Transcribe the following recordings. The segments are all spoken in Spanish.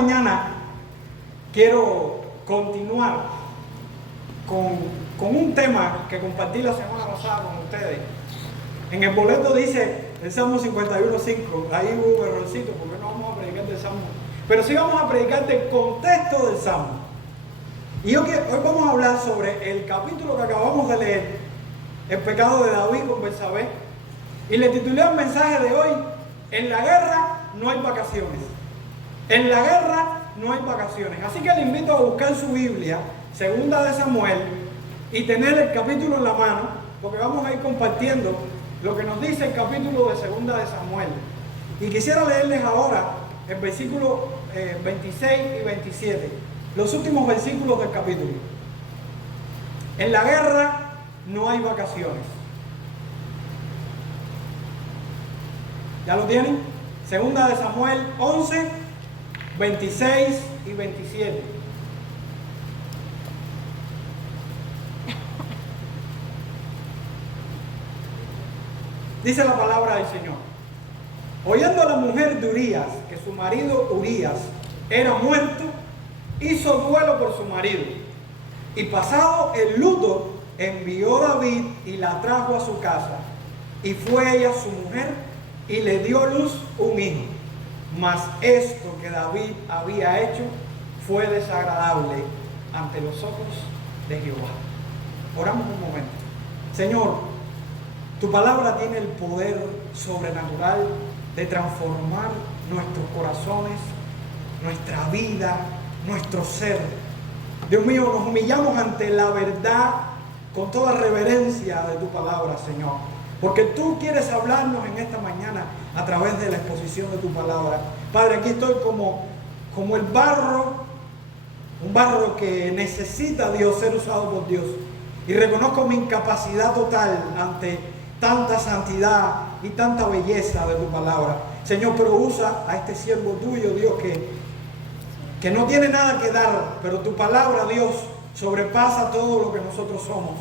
mañana quiero continuar con un tema que compartí la semana pasada con ustedes. En el boleto dice el Salmo 51:5. Ahí hubo un errorcito porque no vamos a predicar del Salmo, pero sí vamos a predicar del contexto del Salmo. Y hoy vamos a hablar sobre el capítulo que acabamos de leer, el pecado de David con Betsabé. Y le titulé el mensaje de hoy: en la guerra no hay vacaciones. En la guerra no hay vacaciones. Así que le invito a buscar su Biblia, Segunda de Samuel, y tener el capítulo en la mano, porque vamos a ir compartiendo lo que nos dice el capítulo de Segunda de Samuel. Y quisiera leerles ahora el versículo 26 y 27, los últimos versículos del capítulo. En la guerra no hay vacaciones. ¿Ya lo tienen? Segunda de Samuel 11, 26 y 27. Dice la palabra del Señor: oyendo a la mujer de Urías que su marido Urías era muerto, hizo duelo por su marido, y pasado el luto envió David y la trajo a su casa, y fue ella su mujer y le dio luz un hijo. Mas esto que David había hecho fue desagradable ante los ojos de Jehová. Oramos un momento. Señor, tu palabra tiene el poder sobrenatural de transformar nuestros corazones, nuestra vida, nuestro ser. Dios mío, nos humillamos ante la verdad con toda reverencia de tu palabra, Señor, porque tú quieres hablarnos en esta mañana a través de la exposición de tu palabra. Padre, aquí estoy como el barro, un barro que necesita, Dios, ser usado por Dios, y reconozco mi incapacidad total ante tanta santidad y tanta belleza de tu palabra. Señor, pero usa a este siervo tuyo, Dios, que no tiene nada que dar, pero tu palabra, Dios, sobrepasa todo lo que nosotros somos,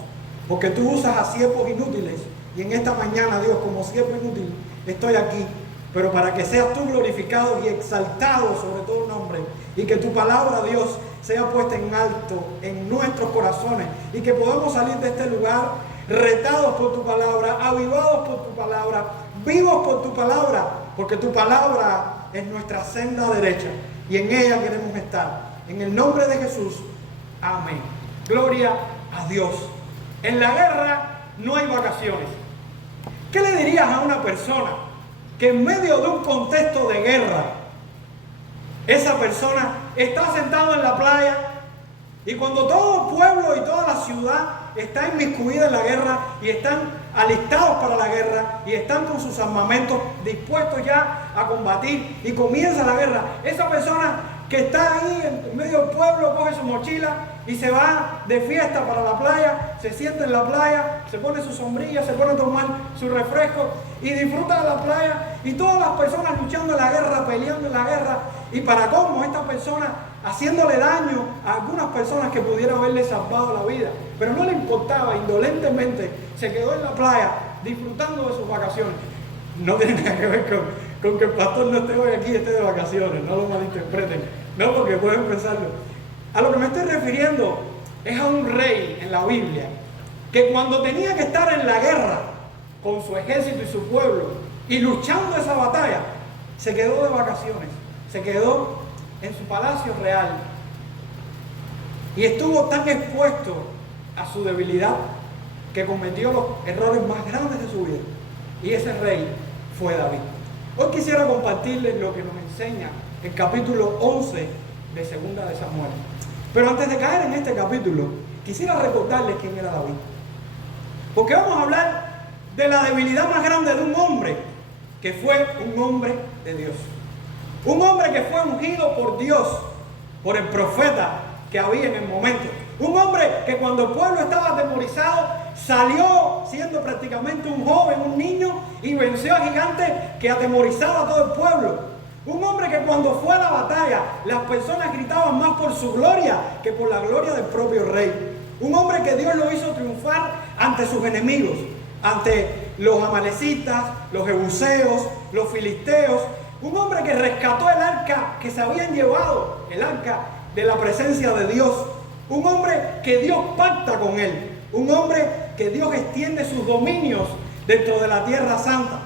porque tú usas a siervos inútiles. Y en esta mañana, Dios, como siervo inútil, estoy aquí, pero para que seas tú glorificado y exaltado sobre todo nombre, y que tu palabra, Dios, sea puesta en alto en nuestros corazones, y que podamos salir de este lugar retados por tu palabra, avivados por tu palabra, vivos por tu palabra, porque tu palabra es nuestra senda derecha, y en ella queremos estar. En el nombre de Jesús, amén. Gloria a Dios. En la guerra no hay vacaciones. ¿Qué le dirías a una persona que en medio de un contexto de guerra, esa persona está sentado en la playa, y cuando todo el pueblo y toda la ciudad está inmiscuida en la guerra y están alistados para la guerra y están con sus armamentos dispuestos ya a combatir, y comienza la guerra, esa persona que está ahí en medio del pueblo coge su mochila y se va de fiesta para la playa, se sienta en la playa, se pone su sombrilla, se pone a tomar su refresco y disfruta de la playa, y todas las personas luchando en la guerra, peleando en la guerra, y para cómo esta persona haciéndole daño a algunas personas que pudieran haberle salvado la vida, pero no le importaba, indolentemente se quedó en la playa disfrutando de sus vacaciones. No tiene nada que ver con que el pastor no esté hoy aquí, esté de vacaciones, no lo malinterpreten, no, porque pueden pensarlo. A lo que me estoy refiriendo es a un rey en la Biblia que cuando tenía que estar en la guerra con su ejército y su pueblo y luchando esa batalla, se quedó de vacaciones, se quedó en su palacio real y estuvo tan expuesto a su debilidad que cometió los errores más grandes de su vida, y ese rey fue David. Hoy quisiera compartirles lo que nos enseña el capítulo 11 de Segunda de Samuel. Pero antes de caer en este capítulo, quisiera recordarles quién era David, porque vamos a hablar de la debilidad más grande de un hombre que fue un hombre de Dios, un hombre que fue ungido por Dios, por el profeta que había en el momento, un hombre que cuando el pueblo estaba atemorizado salió siendo prácticamente un joven, un niño, y venció a gigantes que atemorizaba a todo el pueblo. Un hombre que cuando fue a la batalla, las personas gritaban más por su gloria que por la gloria del propio rey. Un hombre que Dios lo hizo triunfar ante sus enemigos, ante los amalecitas, los jebuseos, los filisteos, un hombre que rescató el arca que se habían llevado, el arca de la presencia de Dios, un hombre que Dios pacta con él, un hombre que Dios extiende sus dominios dentro de la tierra santa.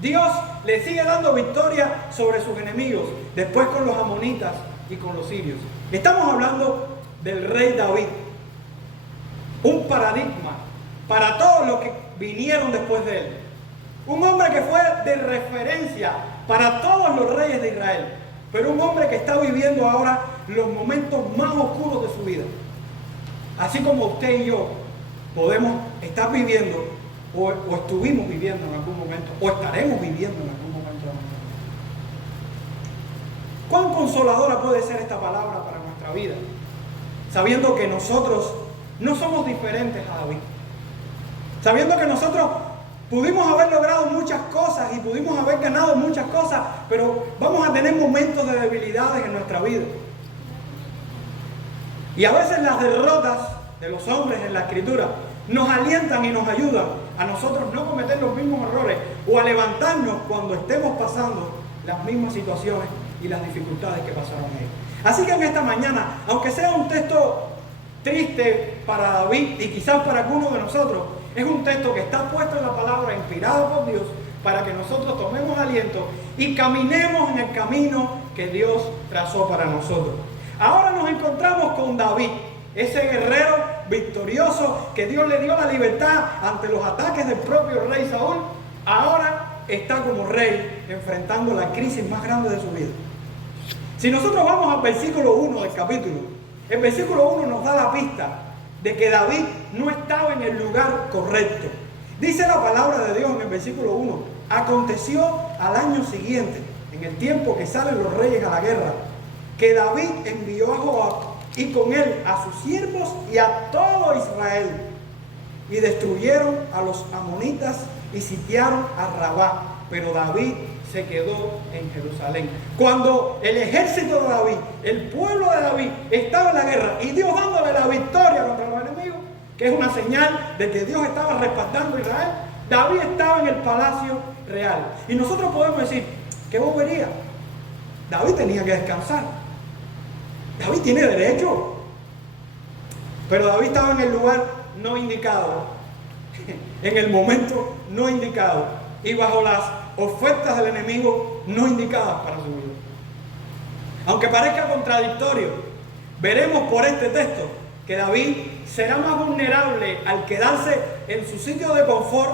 Dios le sigue dando victoria sobre sus enemigos, después con los amonitas y con los sirios. Estamos hablando del rey David, un paradigma para todos los que vinieron después de él. Un hombre que fue de referencia para todos los reyes de Israel, pero un hombre que está viviendo ahora los momentos más oscuros de su vida. Así como usted y yo podemos estar viviendo, o estuvimos viviendo en algún momento, o estaremos viviendo en algún momento de nuestra vida. ¿Cuán consoladora puede ser esta palabra para nuestra vida? Sabiendo que nosotros no somos diferentes a David. Sabiendo que nosotros pudimos haber logrado muchas cosas y pudimos haber ganado muchas cosas, pero vamos a tener momentos de debilidades en nuestra vida. Y a veces las derrotas de los hombres en la Escritura nos alientan y nos ayudan a nosotros no cometer los mismos errores o a levantarnos cuando estemos pasando las mismas situaciones y las dificultades que pasaron ellos. Así que en esta mañana, aunque sea un texto triste para David y quizás para algunos de nosotros, es un texto que está puesto en la palabra, inspirado por Dios, para que nosotros tomemos aliento y caminemos en el camino que Dios trazó para nosotros. Ahora nos encontramos con David, ese guerrero victorioso que Dios le dio la libertad ante los ataques del propio rey Saúl. Ahora está como rey enfrentando la crisis más grande de su vida. Si nosotros vamos al versículo 1 del capítulo, el versículo 1 nos da la pista de que David no estaba en el lugar correcto. Dice la palabra de Dios en el versículo 1: aconteció al año siguiente, en el tiempo que salen los reyes a la guerra, que David envió a Joab y con él a sus siervos y a todo Israel, y destruyeron a los amonitas y sitiaron a Rabá, pero David se quedó en Jerusalén. Cuando el ejército de David, el pueblo de David, estaba en la guerra y Dios dándole la victoria contra los enemigos, que es una señal de que Dios estaba respaldando a Israel, David estaba en el palacio real. Y nosotros podemos decir: ¿qué bobería? David tenía que descansar. David tiene derecho. Pero David estaba en el lugar no indicado, en el momento no indicado y bajo las ofertas del enemigo no indicadas para su vida. Aunque parezca contradictorio, veremos por este texto que David será más vulnerable al quedarse en su sitio de confort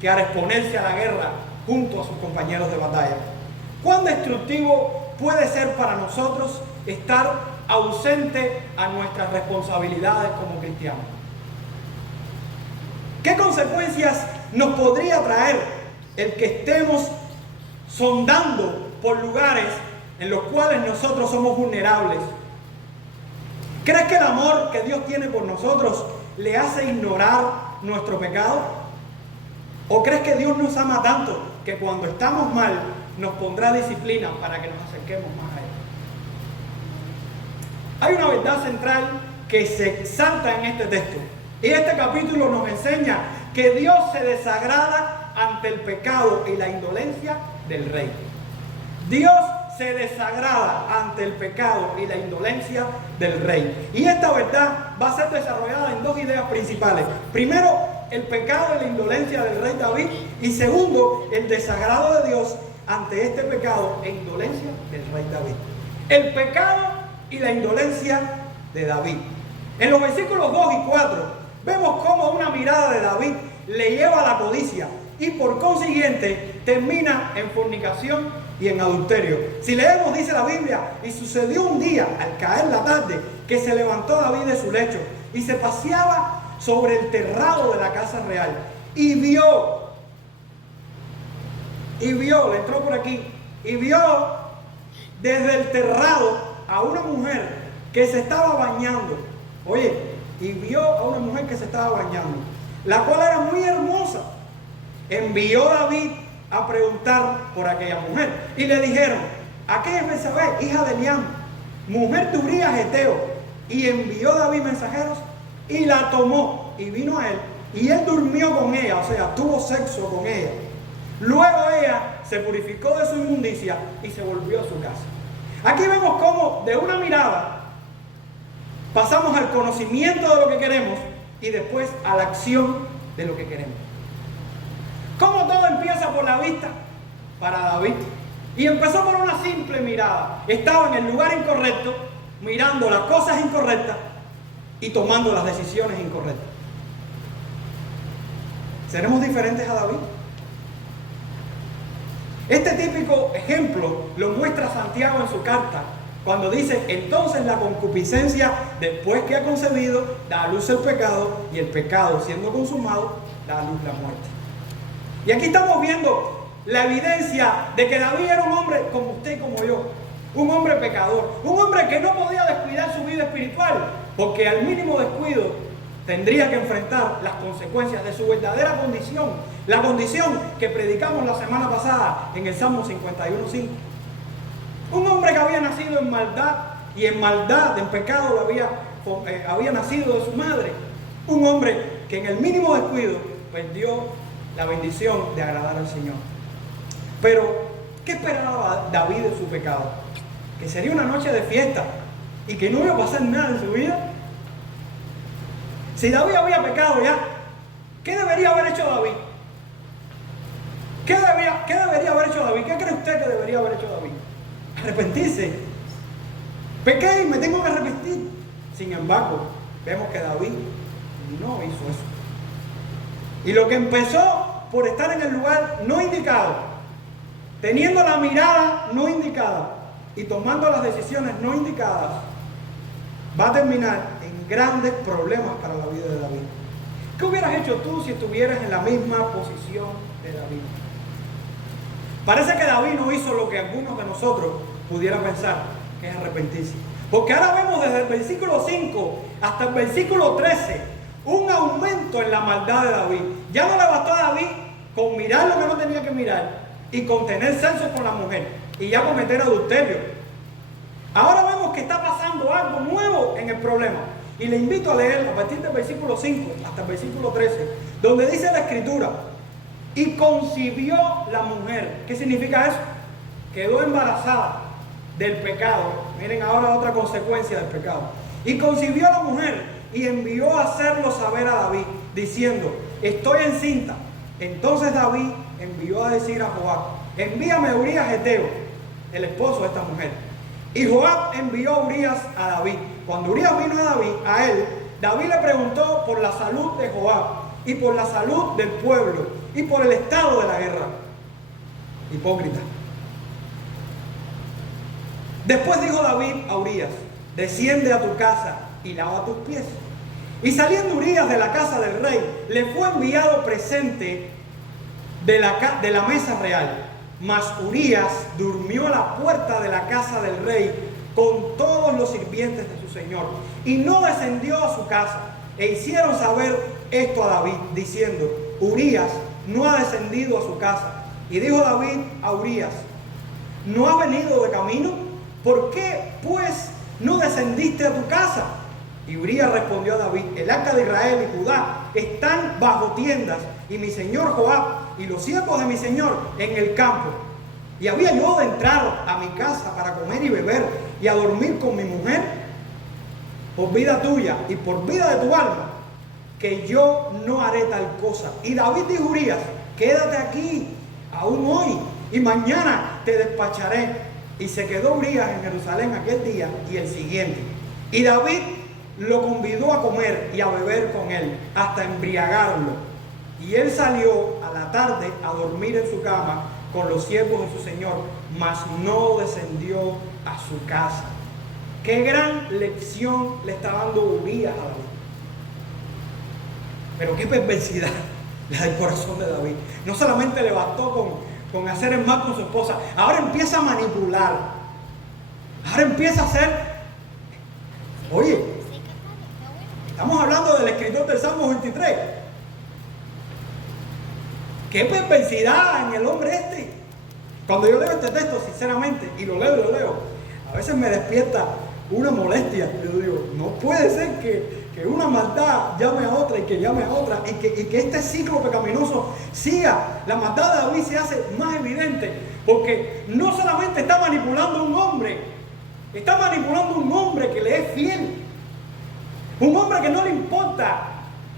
que al exponerse a la guerra junto a sus compañeros de batalla. ¿Cuán destructivo puede ser para nosotros estar ausente a nuestras responsabilidades como cristianos? ¿Qué consecuencias nos podría traer el que estemos sondando por lugares en los cuales nosotros somos vulnerables? ¿Crees que el amor que Dios tiene por nosotros le hace ignorar nuestro pecado? ¿O crees que Dios nos ama tanto que cuando estamos mal nos pondrá disciplina para que nos acerquemos más a Él? Hay una verdad central que se exalta en este texto. Y este capítulo nos enseña que Dios se desagrada ante el pecado y la indolencia del rey. Dios se desagrada ante el pecado y la indolencia del rey. Y esta verdad va a ser desarrollada en dos ideas principales. Primero, el pecado y la indolencia del rey David. Y segundo, el desagrado de Dios ante este pecado e indolencia del rey David. El pecado y la indolencia de David. En los versículos 2 y 4 vemos cómo una mirada de David le lleva a la codicia y por consiguiente termina en fornicación y en adulterio. Si leemos, dice la Biblia: y sucedió un día, al caer la tarde, que se levantó David de su lecho y se paseaba sobre el terrado de la casa real y vio, le entró por aquí, y vio desde el terrado a una mujer que se estaba bañando. Oye, y vio a una mujer que se estaba bañando, la cual era muy hermosa. Envió David a preguntar por aquella mujer y le dijeron: aquella es Betsabé, hija de Eliam, mujer de Urías Heteo. Y envió David mensajeros y la tomó y vino a él, y él durmió con ella, o sea, tuvo sexo con ella. Luego ella se purificó de su inmundicia y se volvió a su casa. Aquí vemos cómo de una mirada pasamos al conocimiento de lo que queremos y después a la acción de lo que queremos. Cómo todo empieza por la vista para David. Y empezó por una simple mirada. Estaba en el lugar incorrecto, mirando las cosas incorrectas y tomando las decisiones incorrectas. ¿Seremos diferentes a David? Este típico ejemplo lo muestra Santiago en su carta, cuando dice: entonces la concupiscencia, después que ha concebido, da a luz el pecado, y el pecado, siendo consumado, da a luz la muerte. Y aquí estamos viendo la evidencia de que David era un hombre como usted y como yo, un hombre pecador, un hombre que no podía descuidar su vida espiritual, porque al mínimo descuido tendría que enfrentar las consecuencias de su verdadera condición, la condición que predicamos la semana pasada en el Salmo 51:5. Un hombre que había nacido en maldad, y en maldad, en pecado, había nacido de su madre. Un hombre que en el mínimo descuido perdió la bendición de agradar al Señor. Pero, ¿qué esperaba David de su pecado? Que sería una noche de fiesta y que no iba a pasar nada en su vida. Si David había pecado ya, ¿qué debería haber hecho David? ¿Qué debería haber hecho David? ¿Qué cree usted que debería haber hecho David? Arrepentirse. Pequé y me tengo que arrepentir. Sin embargo, vemos que David no hizo eso. Y lo que empezó por estar en el lugar no indicado, teniendo la mirada no indicada y tomando las decisiones no indicadas, va a terminar en grandes problemas para la vida de David. ¿Qué hubieras hecho tú si estuvieras en la misma posición de David? Parece que David no hizo lo que algunos de nosotros pudieran pensar, que es arrepentirse. Porque ahora vemos desde el versículo 5 hasta el versículo 13 un aumento en la maldad de David. Ya no le bastó a David con mirar lo que no tenía que mirar y con tener sexo con la mujer y ya cometer adulterio. Ahora vemos que está pasando algo nuevo en el problema. Y le invito a leer a partir del versículo 5 hasta el versículo 13, donde dice la escritura: y concibió la mujer. ¿Qué significa eso? Quedó embarazada del pecado. Miren ahora otra consecuencia del pecado. Y concibió la mujer y envió a hacerlo saber a David, diciendo: estoy encinta. Entonces David envió a decir a Joab: envíame a Urías Heteo, el esposo de esta mujer. Y Joab envió a Urías a David. Cuando Urías vino a él, David le preguntó por la salud de Joab y por la salud del pueblo y por el estado de la guerra. Hipócrita. Después dijo David a Urías: desciende a tu casa y lava tus pies. Y saliendo Urías de la casa del rey, le fue enviado presente de la mesa real. Mas Urías durmió a la puerta de la casa del rey con todos los sirvientes de su señor, y no descendió a su casa. E hicieron saber esto a David, diciendo: Urías no ha descendido a su casa. Y dijo David a Urías: ¿no ha venido de camino? ¿Por qué pues no descendiste a tu casa? Y Urías respondió a David: el arca de Israel y Judá están bajo tiendas, y mi señor Joab y los siervos de mi señor en el campo. Y había yo de entrar a mi casa para comer y beber y a dormir con mi mujer. Por vida tuya y por vida de tu alma, que yo no haré tal cosa. Y David dijo a Urías: quédate aquí aún hoy, y mañana te despacharé. Y se quedó Urías en Jerusalén aquel día y el siguiente. Y David lo convidó a comer y a beber con él, hasta embriagarlo. Y él salió a la tarde a dormir en su cama con los siervos de su señor, mas no descendió a su casa. Qué gran lección le está dando Urías a David. Pero qué perversidad la del corazón de David. No solamente le bastó con hacer el mal con su esposa, ahora empieza a manipular. Ahora empieza a hacer... Oye, estamos hablando del escritor del Salmo 23. ¡Qué perversidad en el hombre este! Cuando yo leo este texto, sinceramente, y lo leo, a veces me despierta una molestia. Yo digo, no puede ser que una maldad llame a otra y que llame a otra y que este ciclo pecaminoso siga. La maldad de David se hace más evidente porque no solamente está manipulando a un hombre, está manipulando a un hombre que le es fiel, un hombre que no le importa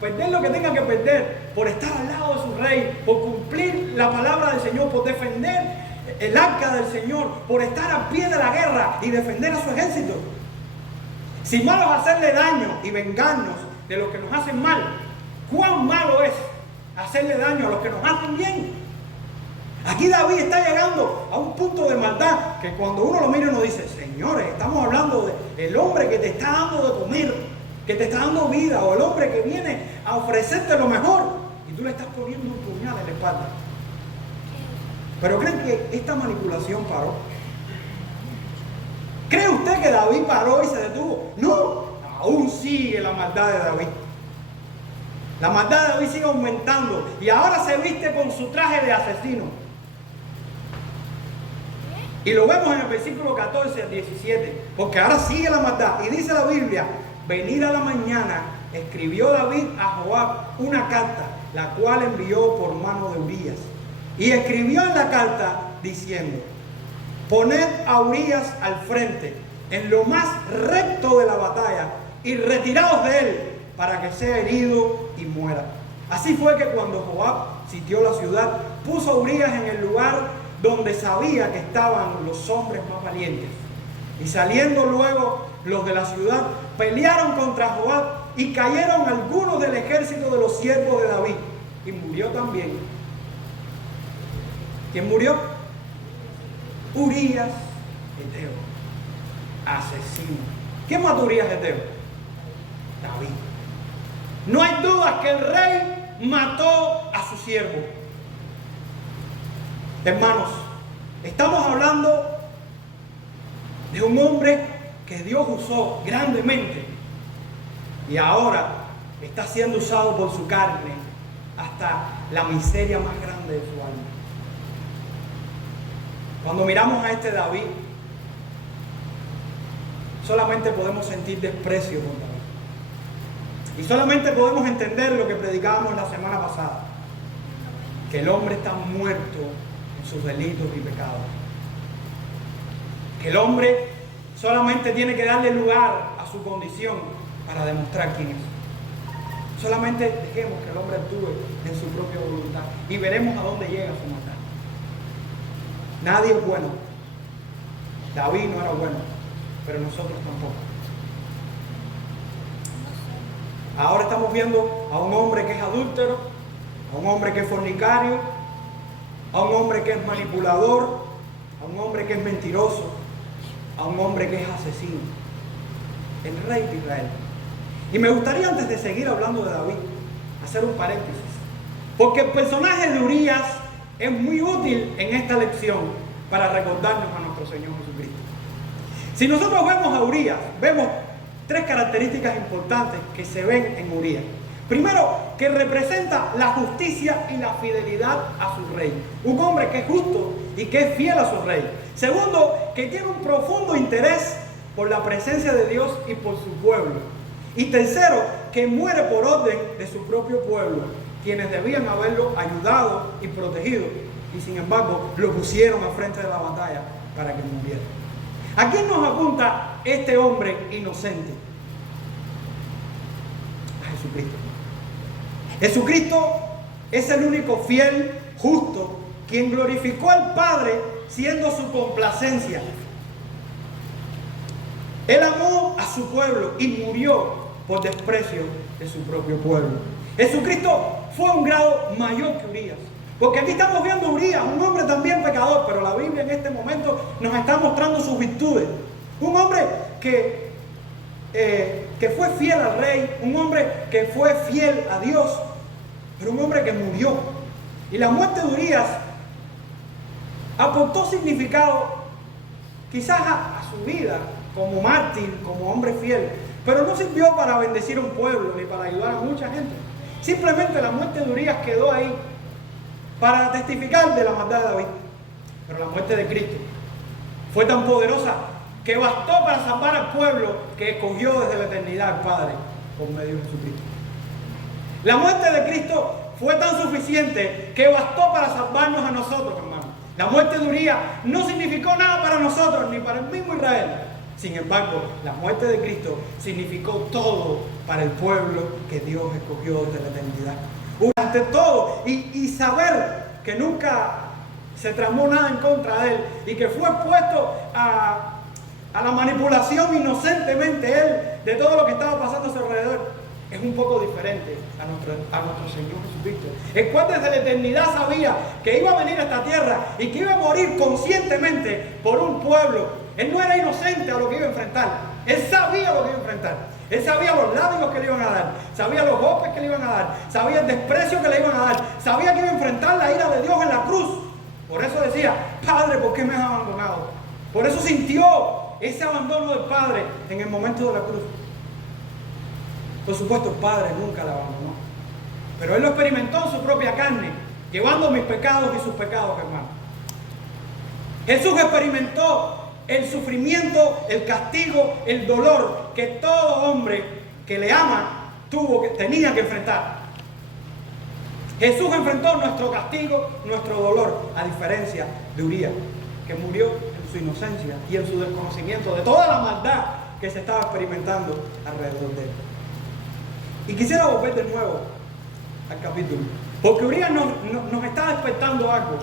perder lo que tenga que perder por estar al lado de su rey, por cumplir la palabra del Señor, por defender el arca del Señor, por estar al pie de la guerra y defender a su ejército. Si malo es hacerle daño y vengarnos de los que nos hacen mal, ¿cuán malo es hacerle daño a los que nos hacen bien? Aquí David está llegando a un punto de maldad que cuando uno lo mira uno dice, señores, estamos hablando del hombre que te está dando de comer, que te está dando vida, o el hombre que viene a ofrecerte lo mejor y tú le estás poniendo un puñal en la espalda. ¿Pero creen que esta manipulación paró? ¿Cree usted que David paró y se detuvo? No, aún sigue la maldad de David. La maldad de David sigue aumentando y ahora se viste con su traje de asesino. Y lo vemos en el versículo 14 al 17, porque ahora sigue la maldad. Y dice la Biblia, venida la mañana, escribió David a Joab una carta, la cual envió por mano de Urías. Y escribió en la carta diciendo, poned a Urías al frente, en lo más recto de la batalla, y retiraos de él, para que sea herido y muera. Así fue que cuando Joab sitió la ciudad, puso a Urías en el lugar donde sabía que estaban los hombres más valientes. Y saliendo luego los de la ciudad, pelearon contra Joab, y cayeron algunos del ejército de los siervos de David. Y murió también. ¿Quién murió? Urías Eteo, asesino. ¿Quién mató a Urías Eteo? David. No hay duda que el rey mató a su siervo. Hermanos, estamos hablando de un hombre que Dios usó grandemente y ahora está siendo usado por su carne hasta la miseria más grande de su alma. Cuando miramos a este David, solamente podemos sentir desprecio por David. Y solamente podemos entender lo que predicábamos la semana pasada, que el hombre está muerto en sus delitos y pecados. Que el hombre solamente tiene que darle lugar a su condición para demostrar quién es. Solamente dejemos que el hombre actúe en su propia voluntad y veremos a dónde llega su maldad. Nadie es bueno. David no era bueno, pero nosotros tampoco. Ahora estamos viendo a un hombre que es adúltero, a un hombre que es fornicario, a un hombre que es manipulador, a un hombre que es mentiroso, a un hombre que es asesino. El rey de Israel. Y me gustaría, antes de seguir hablando de David, hacer un paréntesis. Porque el personaje de Urías es muy útil en esta lección para recordarnos a nuestro Señor Jesucristo. Si nosotros vemos a Urías, vemos tres características importantes que se ven en Urías. Primero, que representa la justicia y la fidelidad a su rey. Un hombre que es justo y que es fiel a su rey. Segundo, que tiene un profundo interés por la presencia de Dios y por su pueblo. Y tercero, que muere por orden de su propio pueblo, quienes debían haberlo ayudado y protegido, y sin embargo lo pusieron al frente de la batalla para que muriera. ¿A quién nos apunta este hombre inocente? A Jesucristo. Jesucristo es el único fiel, justo, quien glorificó al Padre siendo su complacencia. Él amó a su pueblo y murió por desprecio de su propio pueblo. Jesucristo fue a un grado mayor que Urías. Porque aquí estamos viendo a Urías, un hombre también pecador, pero la Biblia en este momento nos está mostrando sus virtudes. Un hombre que fue fiel al rey, un hombre que fue fiel a Dios, pero un hombre que murió. Y la muerte de Urías aportó significado quizás a su vida como mártir, como hombre fiel, pero no sirvió para bendecir a un pueblo ni para ayudar a mucha gente. Simplemente la muerte de Urías quedó ahí para testificar de la maldad de David. Pero la muerte de Cristo fue tan poderosa que bastó para salvar al pueblo que escogió desde la eternidad al Padre por medio de Jesucristo. La muerte de Cristo fue tan suficiente que bastó para salvarnos a nosotros, hermanos. La muerte de Urías no significó nada para nosotros, ni para el mismo Israel. Sin embargo, la muerte de Cristo significó todo para el pueblo que Dios escogió desde la eternidad. Ante todo, y saber que nunca se tramó nada en contra de él y que fue puesto a la manipulación inocentemente él de todo lo que estaba pasando a su alrededor, es un poco diferente a nuestro Señor Jesucristo, el cual desde la eternidad sabía que iba a venir a esta tierra y que iba a morir conscientemente por un pueblo. Él no era inocente a lo que iba a enfrentar. Él sabía lo que iba a enfrentar. Él sabía los látigos que le iban a dar, sabía los golpes que le iban a dar, sabía el desprecio que le iban a dar, sabía que iba a enfrentar la ira de Dios en la cruz. Por eso decía: Padre, ¿por qué me has abandonado? Por eso sintió ese abandono del Padre en el momento de la cruz. Por supuesto, el Padre nunca la abandonó, pero Él lo experimentó en su propia carne, llevando mis pecados y sus pecados, hermano. Jesús experimentó el sufrimiento, el castigo, el dolor que todo hombre que le ama tenía que enfrentar. Jesús enfrentó nuestro castigo, nuestro dolor, a diferencia de Urías, que murió en su inocencia y en su desconocimiento de toda la maldad que se estaba experimentando alrededor de él. Y quisiera volver de nuevo al capítulo, porque Urías nos está despertando algo.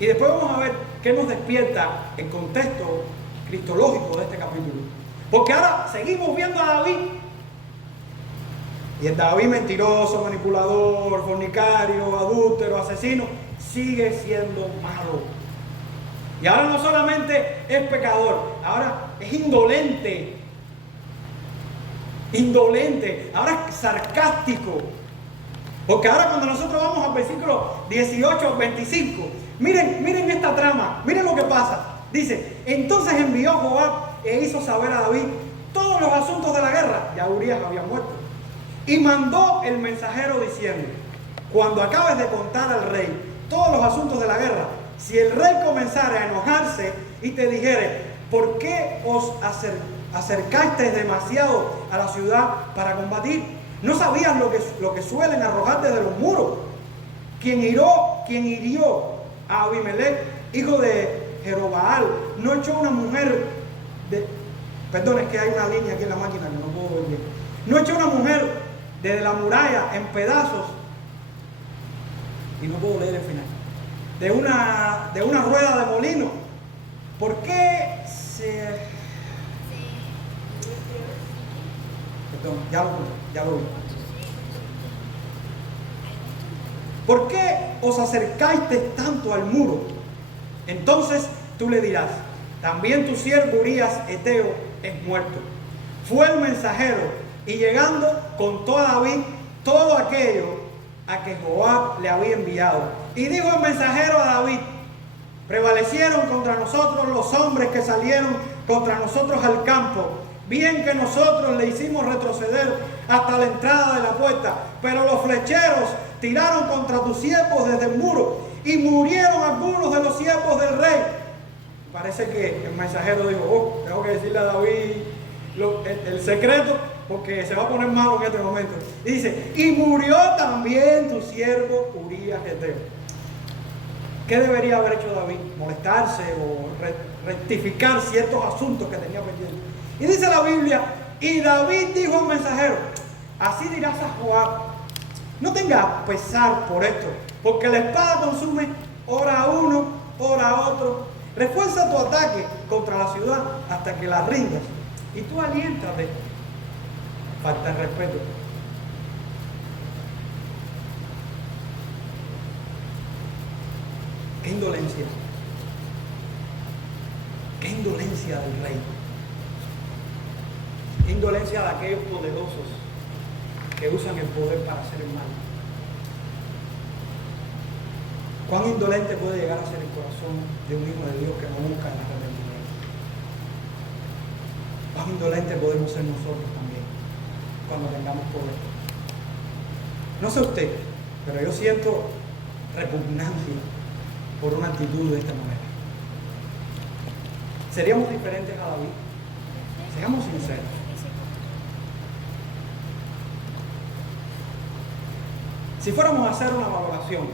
Y después vamos a ver qué nos despierta el contexto cristológico de este capítulo. Porque ahora seguimos viendo a David. Y el David mentiroso, manipulador, fornicario, adúltero, asesino, sigue siendo malo. Y ahora no solamente es pecador, ahora es indolente. Ahora es sarcástico. Porque ahora cuando nosotros vamos al versículo 18 al 25, miren esta trama, miren lo que pasa. Dice: entonces envió Joab e hizo saber a David todos los asuntos de la guerra. Ya Urías había muerto. Y mandó el mensajero diciendo: cuando acabes de contar al rey todos los asuntos de la guerra, si el rey comenzara a enojarse y te dijere: ¿por qué os acercasteis demasiado a la ciudad para combatir? ¿No sabías lo que suelen arrojar desde los muros? Quien hirió a Abimelech, hijo de Jerobaal, no echó una mujer perdón, es que hay una línea aquí en la máquina que no puedo ver bien. No echó una mujer desde la muralla en pedazos, y no puedo leer el final, de una rueda de molino. ¿Por qué perdón, ya lo vi. ¿Por qué os acercáis tanto al muro? Entonces tú le dirás: también tu siervo Urías Eteo es muerto. Fue el mensajero, y llegando contó a David todo aquello a que Joab le había enviado. Y dijo el mensajero a David: prevalecieron contra nosotros los hombres que salieron contra nosotros al campo. Bien que nosotros le hicimos retroceder hasta la entrada de la puerta, pero los flecheros tiraron contra tus siervos desde el muro, y murieron algunos de los siervos del rey. Parece que el mensajero dijo: tengo que decirle a David el secreto, porque se va a poner malo en este momento. Y dice: y murió también tu siervo Urías Eteo. ¿Qué debería haber hecho David? Molestarse o rectificar ciertos asuntos que tenía pendientes. Y dice la Biblia: y David dijo al mensajero: así dirás a Joab, no tengas pesar por esto, porque la espada consume ora a uno, ora a otro. Refuerza tu ataque contra la ciudad hasta que la rindas, y tú aliéntate. Falta de respeto. ¡Qué indolencia! ¡Qué indolencia del rey! ¡Qué indolencia de aquellos poderosos que usan el poder para hacer el mal! ¿Cuán indolente puede llegar a ser el corazón de un hijo de Dios que no busca el arrepentimiento? ¿Cuán indolente podemos ser nosotros también cuando tengamos poder? No sé usted, pero yo siento repugnancia por una actitud de esta manera. ¿seríamos diferentes a David? Seamos sinceros. Si fuéramos a hacer una valoración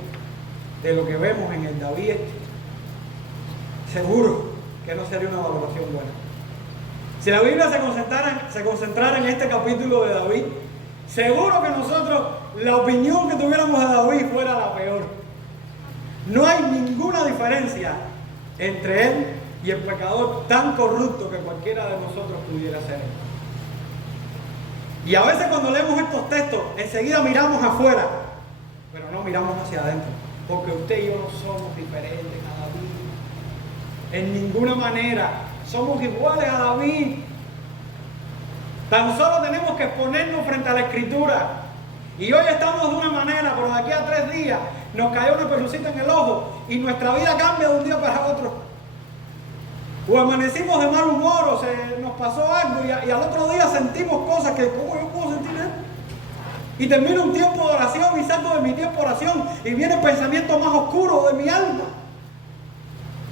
de lo que vemos en el David, seguro que no sería una valoración buena. Si la Biblia se concentrara en este capítulo de David, seguro que nosotros, la opinión que tuviéramos de David fuera la peor. No hay ninguna diferencia entre él y el pecador tan corrupto que cualquiera de nosotros pudiera ser. Y a veces cuando leemos estos textos, enseguida miramos afuera, pero no miramos hacia adentro, porque usted y yo no somos diferentes a David. En ninguna manera somos iguales a David. Tan solo tenemos que ponernos frente a la Escritura. Y hoy estamos de una manera, pero de aquí a 3 días nos cayó una pelucita en el ojo y nuestra vida cambia de un día para otro. O amanecimos de mal humor, o se nos pasó algo y al otro día sentimos cosas que, ¿cómo yo puedo sentir esto? Y termino un tiempo de oración y salgo de mi tiempo de oración y viene el pensamiento más oscuro de mi alma.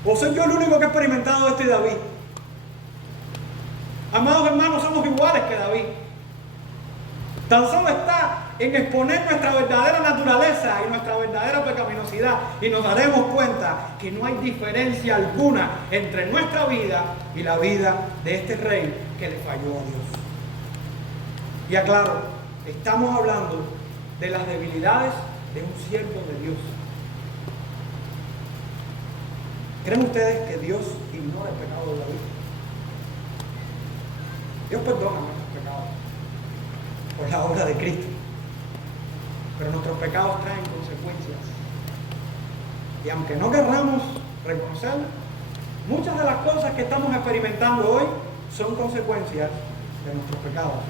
¿O soy yo el único que ha experimentado esto y David? Amados hermanos, somos iguales que David. Tan solo está en exponer nuestra verdadera naturaleza y nuestra verdadera pecaminosidad y nos daremos cuenta que no hay diferencia alguna entre nuestra vida y la vida de este rey que le falló a Dios. Y aclaro, estamos hablando de las debilidades de un siervo de Dios. ¿Creen ustedes que Dios ignora el pecado de David? Dios perdona nuestros pecados por la obra de Cristo, pero nuestros pecados traen consecuencias. Y aunque no querramos reconocerlo, muchas de las cosas que estamos experimentando hoy son consecuencias de nuestros pecados.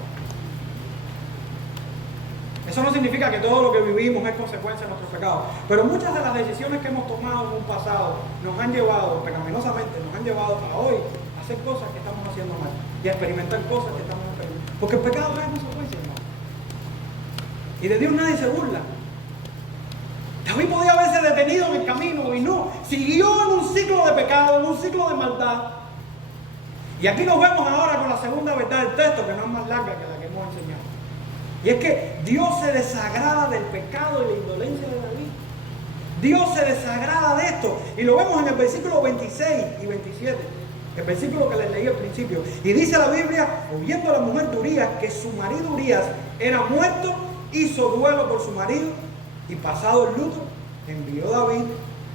Eso no significa que todo lo que vivimos es consecuencia de nuestros pecados, pero muchas de las decisiones que hemos tomado en un pasado nos han llevado, pecaminosamente, nos han llevado a hoy a hacer cosas que estamos haciendo mal y a experimentar cosas que estamos experimentando. Porque el pecado trae consecuencias, hermano. Y de Dios nadie se burla. David podía haberse detenido en el camino y no, siguió en un ciclo de pecado, en un ciclo de maldad. Y aquí nos vemos ahora con la segunda verdad del texto, que no es más larga que la que hemos enseñado. Y es que Dios se desagrada del pecado y la indolencia de David. Dios se desagrada de esto. Y lo vemos en el versículo 26 y 27. El versículo que les leí al principio. Y dice la Biblia, oyendo la mujer de Urías que su marido Urías era muerto, hizo duelo por su marido y pasado el luto, envió David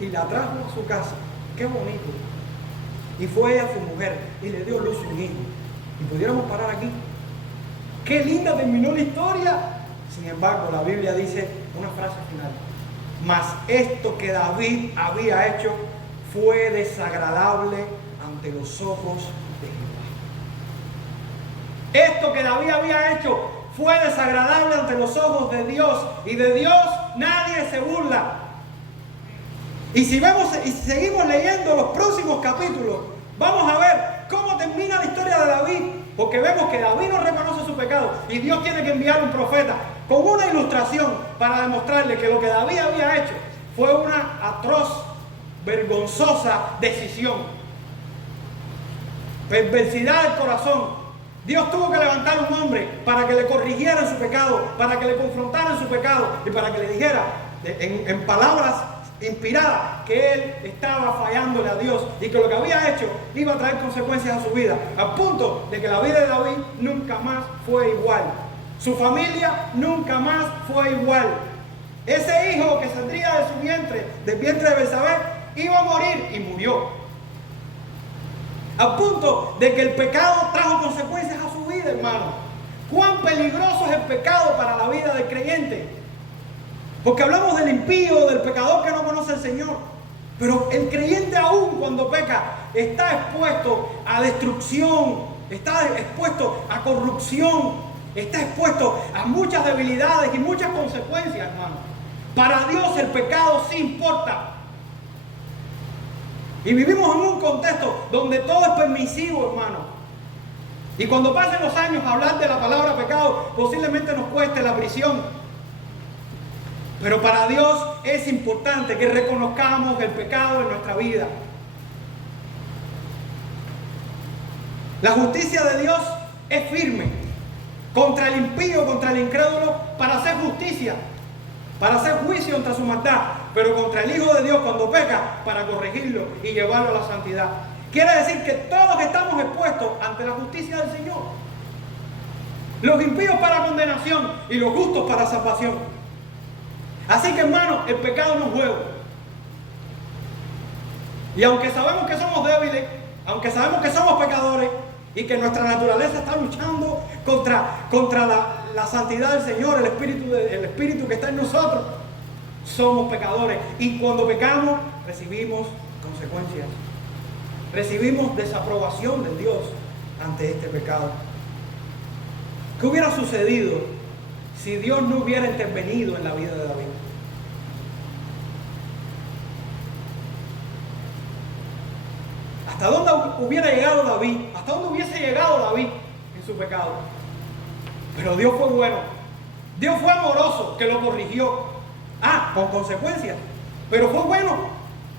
y la trajo a su casa. Qué bonito. Y fue ella su mujer y le dio luz a un hijo. Y pudiéramos parar aquí. Qué linda terminó la historia. Sin embargo, la Biblia dice una frase final. Mas esto que David había hecho fue desagradable ante los ojos de Jehová. Esto que David había hecho fue desagradable ante los ojos de Dios. Y de Dios nadie se burla. Y si seguimos leyendo los próximos capítulos, vamos a ver cómo termina la historia de David. Porque vemos que David no reconoce su pecado y Dios tiene que enviar un profeta con una ilustración para demostrarle que lo que David había hecho fue una atroz, vergonzosa decisión. Perversidad del corazón. Dios tuvo que levantar un hombre para que le corrigiera en su pecado, para que le confrontara en su pecado y para que le dijera en palabras inspirada que él estaba fallándole a Dios y que lo que había hecho iba a traer consecuencias a su vida, al punto de que la vida de David nunca más fue igual. Su familia nunca más fue igual. Ese hijo que saldría de su vientre, del vientre de Betsabé, iba a morir y murió. Al punto de que el pecado trajo consecuencias a su vida, hermano. Cuán peligroso es el pecado para la vida del creyente. Porque hablamos del impío, del pecador que no conoce al Señor. Pero el creyente aún cuando peca está expuesto a destrucción, está expuesto a corrupción, está expuesto a muchas debilidades y muchas consecuencias, hermano. Para Dios el pecado sí importa. Y vivimos en un contexto donde todo es permisivo, hermano. Y cuando pasen los años hablar de la palabra pecado posiblemente nos cueste la prisión. Pero para Dios es importante que reconozcamos el pecado en nuestra vida. La justicia de Dios es firme contra el impío, contra el incrédulo, para hacer justicia, para hacer juicio contra su maldad, pero contra el Hijo de Dios cuando peca, para corregirlo y llevarlo a la santidad. Quiere decir que todos estamos expuestos ante la justicia del Señor. Los impíos para condenación y los justos para salvación. Así que, hermano, el pecado no es juego. Y aunque sabemos que somos débiles, aunque sabemos que somos pecadores y que nuestra naturaleza está luchando contra la santidad del Señor, el Espíritu que está en nosotros, somos pecadores. Y cuando pecamos, recibimos consecuencias. Recibimos desaprobación de Dios ante este pecado. ¿Qué hubiera sucedido si Dios no hubiera intervenido en la vida de David? ¿Hasta dónde hubiera llegado David? ¿Hasta dónde hubiese llegado David en su pecado? Pero Dios fue bueno. Dios fue amoroso, que lo corrigió. Con consecuencias. Pero fue bueno.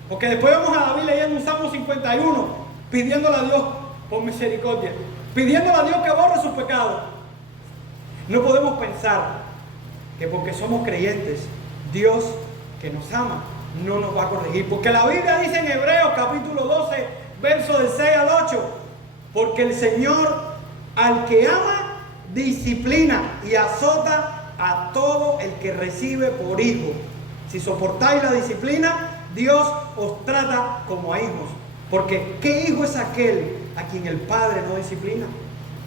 Porque después vemos a David leyendo un Salmo 51, pidiéndole a Dios por misericordia, pidiéndole a Dios que borre sus pecados. No podemos pensar que porque somos creyentes, Dios que nos ama no nos va a corregir. Porque la Biblia dice en Hebreos capítulo 12, versos del 6 al 8, porque el Señor al que ama disciplina y azota a todo el que recibe por hijo. Si soportáis la disciplina, Dios os trata como a hijos. Porque ¿qué hijo es aquel a quien el Padre no disciplina?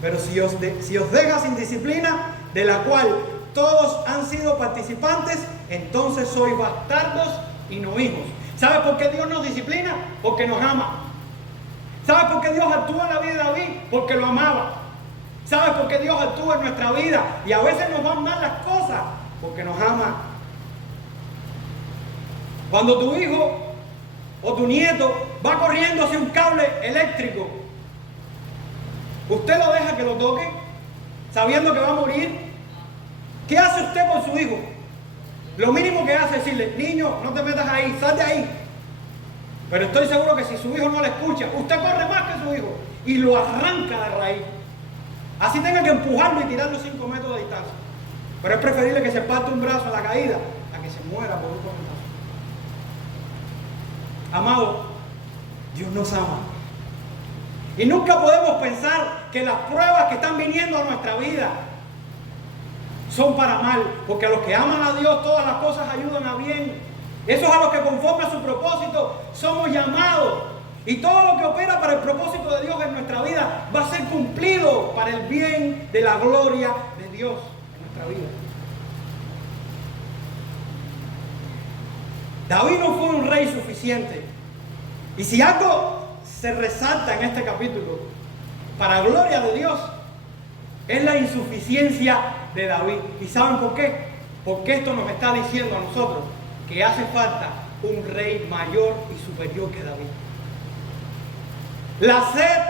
Pero si os deja sin disciplina, de la cual todos han sido participantes, entonces sois bastardos y no hijos. ¿Sabes por qué Dios nos disciplina? Porque nos ama. ¿Sabes por qué Dios actúa en la vida de David? Porque lo amaba. ¿Sabes por qué Dios actúa en nuestra vida? Y a veces nos van mal las cosas, porque nos ama. Cuando tu hijo o tu nieto va corriendo hacia un cable eléctrico, ¿usted lo deja que lo toque sabiendo que va a morir? ¿Qué hace usted por su hijo? Lo mínimo que hace es decirle: niño, no te metas ahí, sal de ahí. Pero estoy seguro que si su hijo no le escucha, usted corre más que su hijo y lo arranca de raíz. Así tenga que empujarlo y tirarlo 5 metros de distancia. Pero es preferible que se parte un brazo en la caída a que se muera por un comentario. Amado, Dios nos ama. Y nunca podemos pensar que las pruebas que están viniendo a nuestra vida son para mal, porque a los que aman a Dios todas las cosas ayudan a bien. Esos a los que conforme a su propósito somos llamados. Y todo lo que opera para el propósito de Dios en nuestra vida va a ser cumplido para el bien de la gloria de Dios en nuestra vida. David no fue un rey suficiente. Y si algo se resalta en este capítulo, para gloria de Dios, es la insuficiencia de David. ¿Y saben por qué? Porque esto nos está diciendo a nosotros que hace falta un rey mayor y superior que David. La sed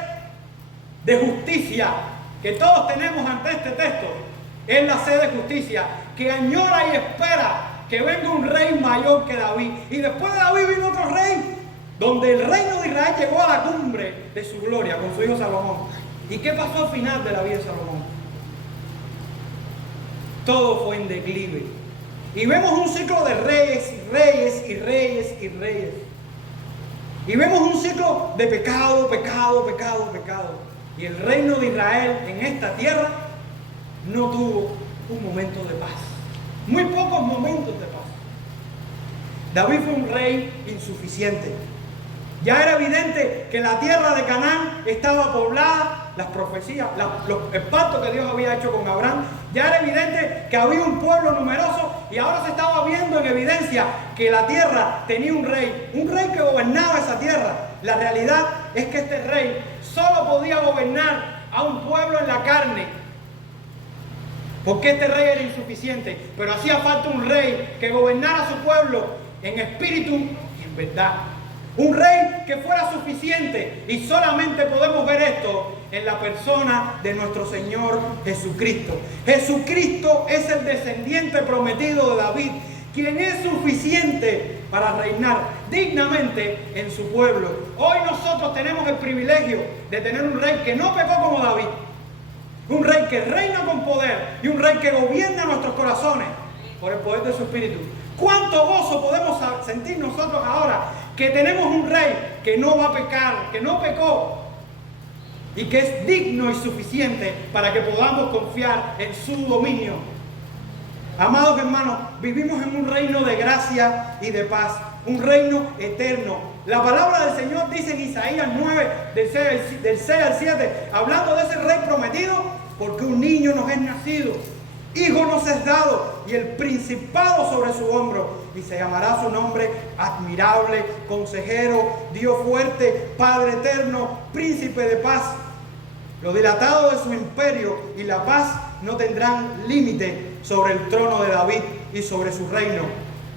de justicia que todos tenemos ante este texto es la sed de justicia que añora y espera que venga un rey mayor que David. Y después de David vino otro rey, donde el reino de Israel llegó a la cumbre de su gloria con su hijo Salomón. ¿Y qué pasó al final de la vida de Salomón? Todo fue en declive. Y vemos un ciclo de reyes y reyes y reyes y reyes. Y vemos un ciclo de pecado, pecado, pecado, pecado. Y el reino de Israel en esta tierra no tuvo un momento de paz. Muy pocos momentos de paz. David fue un rey insuficiente. Ya era evidente que la tierra de Canaán estaba poblada, las profecías, el pacto que Dios había hecho con Abraham. Ya era evidente que había un pueblo numeroso y ahora se estaba viendo en evidencia que la tierra tenía un rey que gobernaba esa tierra. La realidad es que este rey solo podía gobernar a un pueblo en la carne, porque este rey era insuficiente, pero hacía falta un rey que gobernara a su pueblo en espíritu y en verdad. Un rey que fuera suficiente, y solamente podemos ver esto en la persona de nuestro Señor Jesucristo. Jesucristo es el descendiente prometido de David, quien es suficiente para reinar dignamente en su pueblo. Hoy nosotros tenemos el privilegio de tener un rey que no pecó como David, un rey que reina con poder y un rey que gobierna nuestros corazones por el poder de su espíritu. ¿Cuánto gozo podemos sentir nosotros ahora que tenemos un rey que no va a pecar, que no pecó y que es digno y suficiente para que podamos confiar en su dominio? Amados hermanos, vivimos en un reino de gracia y de paz, un reino eterno. La palabra del Señor dice en Isaías 9, del 6 al 7, hablando de ese rey prometido: porque un niño nos es nacido, hijo nos es dado, y el principado sobre su hombro, y se llamará su nombre admirable, consejero, Dios fuerte, Padre eterno, príncipe de paz. Lo dilatado de su imperio y la paz no tendrán límite sobre el trono de David y sobre su reino,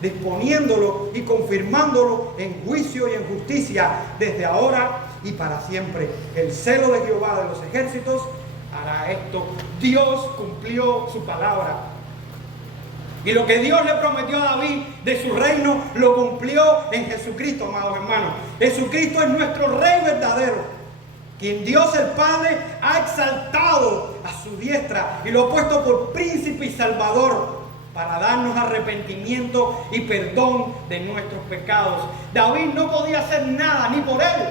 disponiéndolo y confirmándolo en juicio y en justicia desde ahora y para siempre. El celo de Jehová de los ejércitos hará esto. Dios cumplió su palabra. Y lo que Dios le prometió a David de su reino, lo cumplió en Jesucristo, amados hermanos. Jesucristo es nuestro Rey verdadero, quien Dios el Padre ha exaltado a su diestra y lo ha puesto por príncipe y salvador para darnos arrepentimiento y perdón de nuestros pecados. David no podía hacer nada ni por él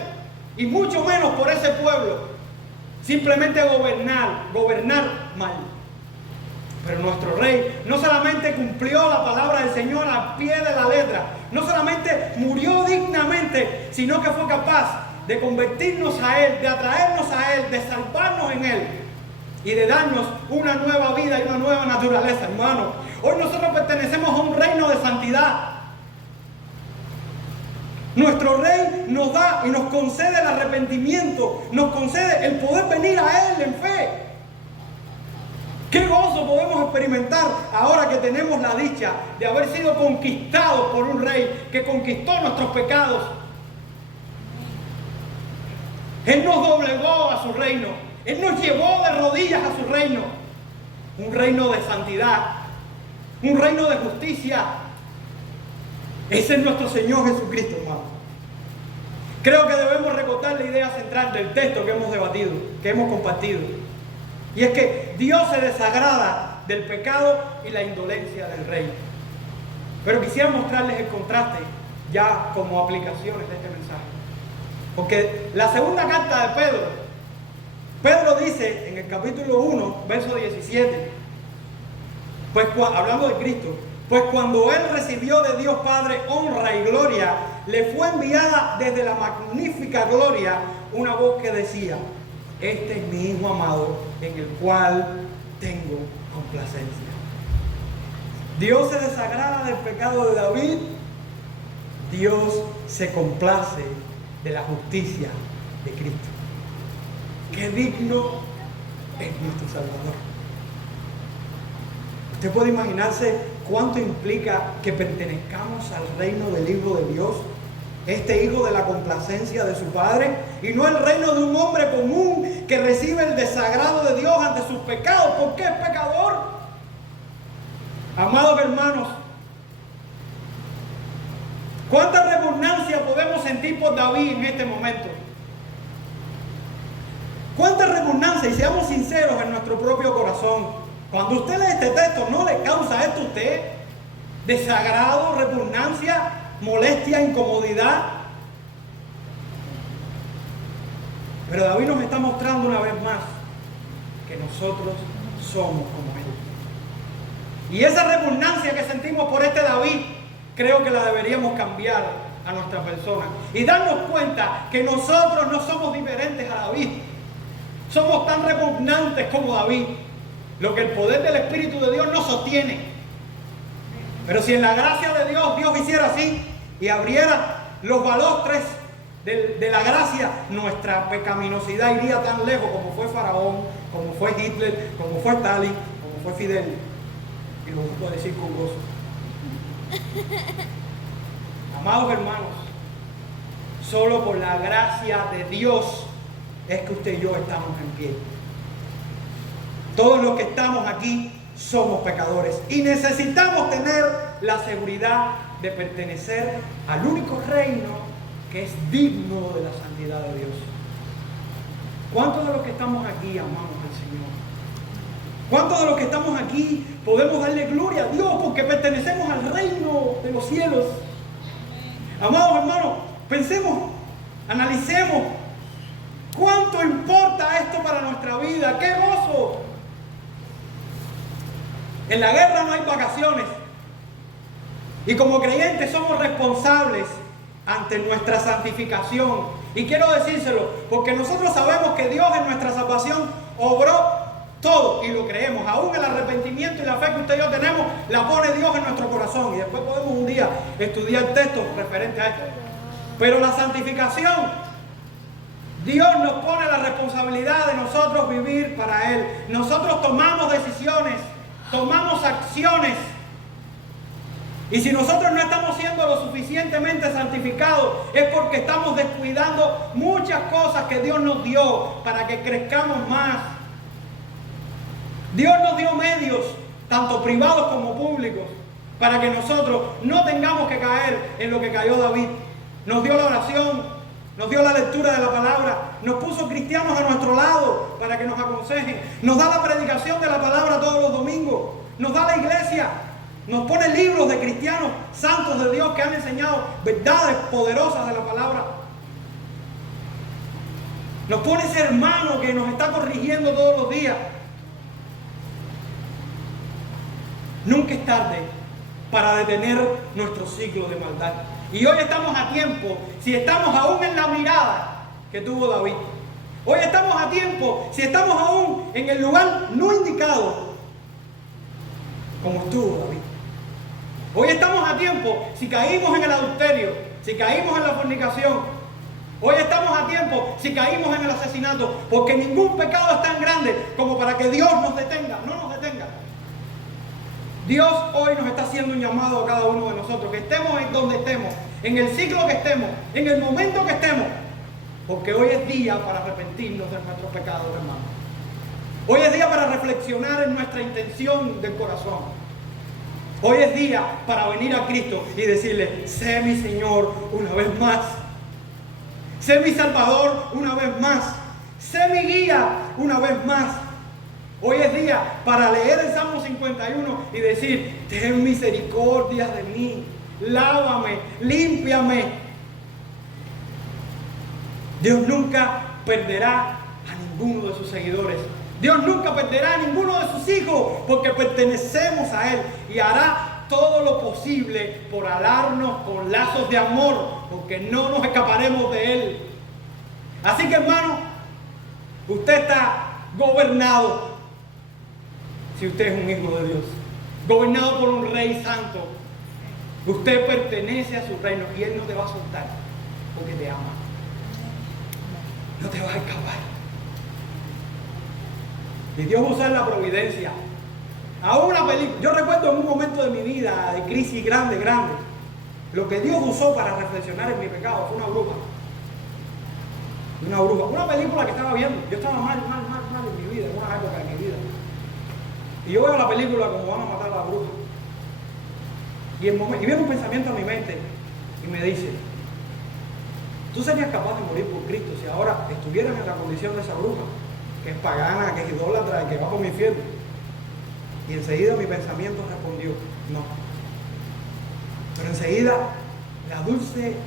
y mucho menos por ese pueblo, simplemente gobernar mal. Pero nuestro rey no solamente cumplió la palabra del Señor al pie de la letra, no solamente murió dignamente, sino que fue capaz de convertirnos a Él, de atraernos a Él, de salvarnos en Él y de darnos una nueva vida y una nueva naturaleza, hermano. Hoy nosotros pertenecemos a un reino de santidad. Nuestro Rey nos da y nos concede el arrepentimiento, nos concede el poder venir a Él en fe. ¿Qué gozo podemos experimentar ahora que tenemos la dicha de haber sido conquistados por un Rey que conquistó nuestros pecados? Él nos doblegó a su reino. Él nos llevó de rodillas a su reino. Un reino de santidad. Un reino de justicia. Ese es nuestro Señor Jesucristo, hermano. Creo que debemos recordar la idea central del texto que hemos debatido, que hemos compartido. Y es que Dios se desagrada del pecado y la indolencia del rey. Pero quisiera mostrarles el contraste ya como aplicaciones de este mensaje. Porque la segunda carta de Pedro dice en el capítulo 1, verso 17, pues hablando de Cristo, pues cuando Él recibió de Dios Padre honra y gloria, le fue enviada desde la magnífica gloria una voz que decía: este es mi Hijo amado, en el cual tengo complacencia. Dios se desagrada del pecado de David. Dios se complace de la justicia de Cristo. Qué digno es nuestro Salvador. Usted puede imaginarse cuánto implica que pertenezcamos al reino del Hijo de Dios, este Hijo de la complacencia de su Padre, y no el reino de un hombre común que recibe el desagrado de Dios ante sus pecados porque es pecador. Amados hermanos, ¿cuánta repugnancia podemos sentir por David en este momento? ¿Cuánta repugnancia? Y seamos sinceros en nuestro propio corazón. Cuando usted lee este texto, ¿no le causa esto a usted desagrado, repugnancia, molestia, incomodidad? Pero David nos está mostrando una vez más que nosotros somos como Él. Y esa repugnancia que sentimos por este David, creo que la deberíamos cambiar a nuestra persona y darnos cuenta que nosotros no somos diferentes a David. Somos tan repugnantes como David. Lo que el poder del Espíritu de Dios nos sostiene. Pero si en la gracia de Dios, Dios hiciera así y abriera los balostres de la gracia, nuestra pecaminosidad iría tan lejos como fue Faraón, como fue Hitler, como fue Stalin, como fue Fidel. Y lo puedo decir con gozo. Amados hermanos, solo por la gracia de Dios es que usted y yo estamos en pie. Todos los que estamos aquí somos pecadores y necesitamos tener la seguridad de pertenecer al único reino que es digno de la santidad de Dios. ¿Cuántos de los que estamos aquí amamos al Señor? ¿Cuántos de los que estamos aquí podemos darle gloria a Dios porque pertenecemos al reino de los cielos? Amados hermanos, pensemos, analicemos cuánto importa esto para nuestra vida. ¡Qué gozo! En la guerra no hay vacaciones. Y como creyentes somos responsables ante nuestra santificación. Y quiero decírselo, porque nosotros sabemos que Dios en nuestra salvación obró todo y lo creemos. Aún el arrepentimiento y la fe que usted y yo tenemos, la pone Dios en nuestro corazón. Y después podemos un día estudiar textos referentes a esto. Pero la santificación, Dios nos pone la responsabilidad de nosotros vivir para Él. Nosotros tomamos decisiones, tomamos acciones. Y si nosotros no estamos siendo lo suficientemente santificados, es porque estamos descuidando muchas cosas que Dios nos dio para que crezcamos más. Dios nos dio medios, tanto privados como públicos, para que nosotros no tengamos que caer en lo que cayó David. Nos dio la oración, nos dio la lectura de la palabra, nos puso cristianos a nuestro lado para que nos aconsejen, nos da la predicación de la palabra todos los domingos, nos da la iglesia, nos pone libros de cristianos santos de Dios que han enseñado verdades poderosas de la palabra. Nos pone ese hermano que nos está corrigiendo todos los días. Nunca es tarde para detener nuestro ciclo de maldad. Y hoy estamos a tiempo, si estamos aún en la mirada que tuvo David. Hoy estamos a tiempo, si estamos aún en el lugar no indicado, como estuvo David. Hoy estamos a tiempo, si caímos en el adulterio, si caímos en la fornicación. Hoy estamos a tiempo, si caímos en el asesinato, porque ningún pecado es tan grande como para que Dios nos detenga, no nos detenga. Dios hoy nos está haciendo un llamado a cada uno de nosotros, que estemos en donde estemos, en el ciclo que estemos, en el momento que estemos, porque hoy es día para arrepentirnos de nuestros pecados, hermanos. Hoy es día para reflexionar en nuestra intención del corazón. Hoy es día para venir a Cristo y decirle: sé mi Señor una vez más, sé mi Salvador una vez más, sé mi guía una vez más. Hoy es día para leer el Salmo 51 y decir: ten misericordia de mí, lávame, límpiame. Dios nunca perderá a ninguno de sus seguidores. Dios nunca perderá a ninguno de sus hijos, porque pertenecemos a Él, y hará todo lo posible por alarnos con lazos de amor, porque no nos escaparemos de Él. Así que, hermano, usted está gobernado. Si usted es un hijo de Dios, gobernado por un rey santo, usted pertenece a su reino y Él no te va a soltar porque te ama. No te va a escapar. Y Dios usa la providencia. A una película, yo recuerdo en un momento de mi vida de crisis grande, lo que Dios usó para reflexionar en mi pecado fue una bruja. Una película que estaba viendo. Yo estaba mal en mi vida, en una época de mi vida. Y yo veo la película como van a matar a la bruja. Y viene un pensamiento a mi mente y me dice: ¿tú serías capaz de morir por Cristo si ahora estuvieras en la condición de esa bruja, que es pagana, que es idólatra y que va por mi infierno? Y enseguida mi pensamiento respondió: no. Pero enseguida la dulce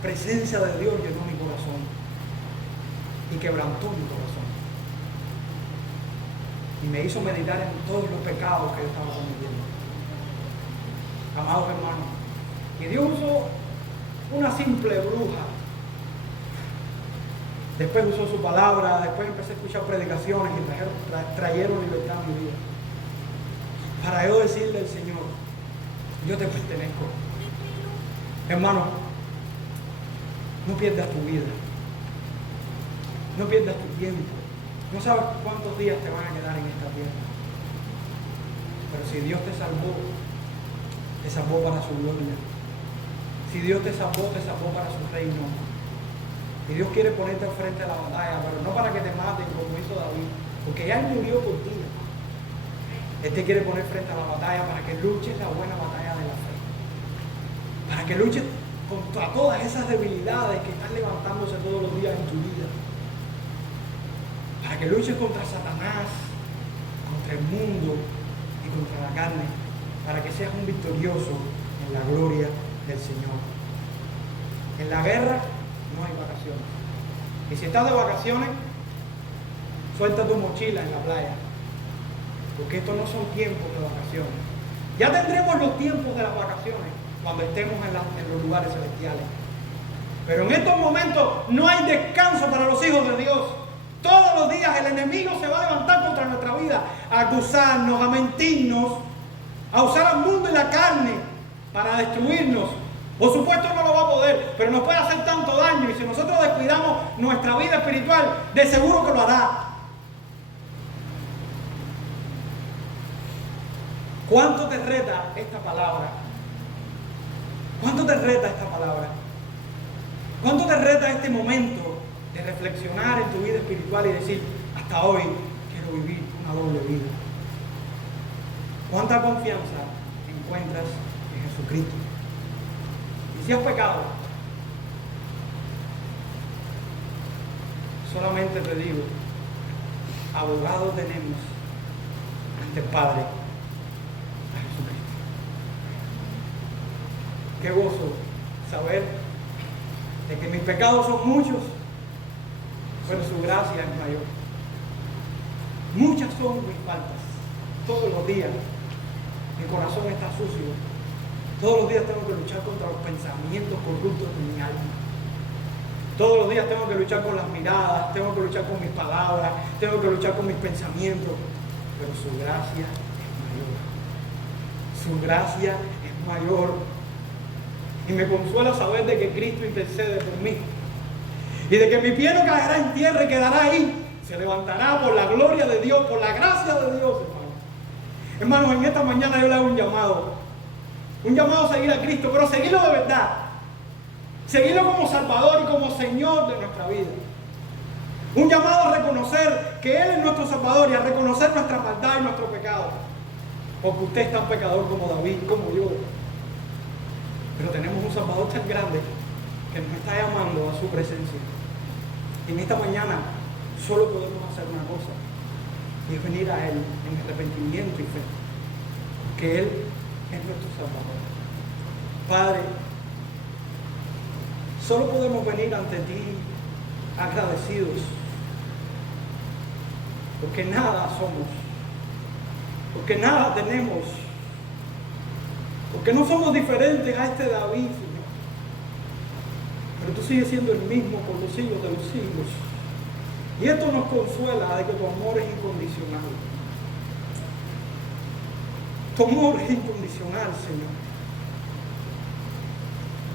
presencia de Dios llenó mi corazón y quebrantó mi corazón. Y me hizo meditar en todos los pecados que yo estaba cometiendo. Amados hermanos, y Dios usó una simple bruja. Después usó su palabra, después empecé a escuchar predicaciones y trajeron libertad a mi vida. Para yo decirle al Señor: yo te pertenezco. Hermano, no pierdas tu vida. No pierdas tu tiempo. No sabes cuántos días te van a quedar en esta tierra. Pero si Dios te salvó para su gloria. Si Dios te salvó para su reino. Y Dios quiere ponerte al frente de la batalla, pero no para que te maten como hizo David, porque ya Él murió por ti. Él te quiere poner frente a la batalla para que luches la buena batalla de la fe. para que luches contra todas esas debilidades que están levantándose todos los días en tu vida, para que luches contra Satanás, contra el mundo y contra la carne, para que seas un victorioso en la gloria del Señor. En la guerra no hay vacaciones. Y si estás de vacaciones, suelta tu mochila en la playa, porque estos no son tiempos de vacaciones. Ya tendremos los tiempos de las vacaciones cuando estemos en los lugares celestiales. Pero en estos momentos no hay descanso para los hijos de Dios. Todos los días el enemigo se va a levantar contra nuestra vida, a acusarnos, a mentirnos, a usar al mundo y la carne para destruirnos. Por supuesto no lo va a poder, pero nos puede hacer tanto daño, y si nosotros descuidamos nuestra vida espiritual, de seguro que lo hará. ¿Cuánto te reta esta palabra? ¿Cuánto te reta esta palabra? ¿Cuánto te reta este momento de reflexionar en tu vida espiritual y decir, hasta hoy quiero vivir una doble vida? ¿Cuánta confianza encuentras en Jesucristo? Y si has pecado, solamente te digo, abogado tenemos ante el Padre, a Jesucristo. Qué gozo saber de que mis pecados son muchos, pero su gracia es mayor. Muchas son mis faltas. Todos los días mi corazón está sucio. Todos los días tengo que luchar contra los pensamientos corruptos de mi alma. Todos los días tengo que luchar con las miradas, tengo que luchar con mis palabras, tengo que luchar con mis pensamientos. Pero su gracia es mayor. Su gracia es mayor. Y me consuela saber de que Cristo intercede por mí. Y de que mi pie no caerá en tierra y quedará ahí. Se levantará por la gloria de Dios, por la gracia de Dios, hermano. Hermanos, en esta mañana yo le hago un llamado. Un llamado a seguir a Cristo, pero seguirlo de verdad. Seguirlo como Salvador y como Señor de nuestra vida. Un llamado a reconocer que Él es nuestro Salvador y a reconocer nuestra maldad y nuestro pecado. Porque usted es tan pecador como David, como yo. Pero tenemos un Salvador tan grande que nos está llamando a su presencia. Y en esta mañana solo podemos hacer una cosa, y es venir a Él en arrepentimiento y fe. Porque Él es nuestro Salvador. Padre, solo podemos venir ante ti agradecidos, porque nada somos, porque nada tenemos, porque no somos diferentes a este David, Señor. Pero tú sigues siendo el mismo por los siglos de los siglos. Y esto nos consuela de que tu amor es incondicional. Tu amor es incondicional, Señor.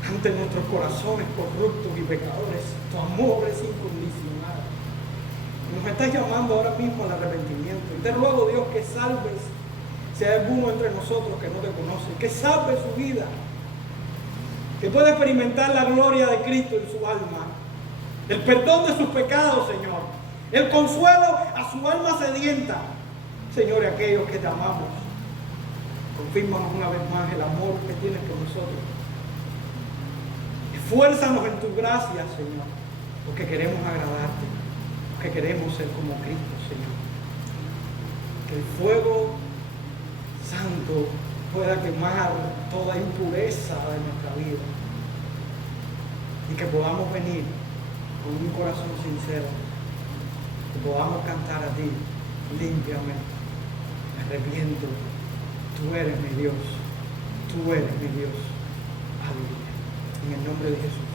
Ante nuestros corazones corruptos y pecadores, tu amor es incondicional. Nos estás llamando ahora mismo al arrepentimiento. Y te ruego, Dios, que salves, si hay alguno entre nosotros que no te conoce, que salve su vida, que pueda experimentar la gloria de Cristo en su alma, el perdón de sus pecados, Señor, el consuelo a su alma sedienta. Señor, y aquellos que te amamos, confírmanos una vez más el amor que tienes por nosotros. Esfuérzanos en tu gracia, Señor, porque queremos agradarte, porque queremos ser como Cristo, Señor. Que el fuego santo pueda quemar toda impureza de nuestra vida y que podamos venir con un corazón sincero, que podamos cantar a ti limpiamente. Me arrepiento, tú eres mi Dios, tú eres mi Dios. Aleluya. En el nombre de Jesús.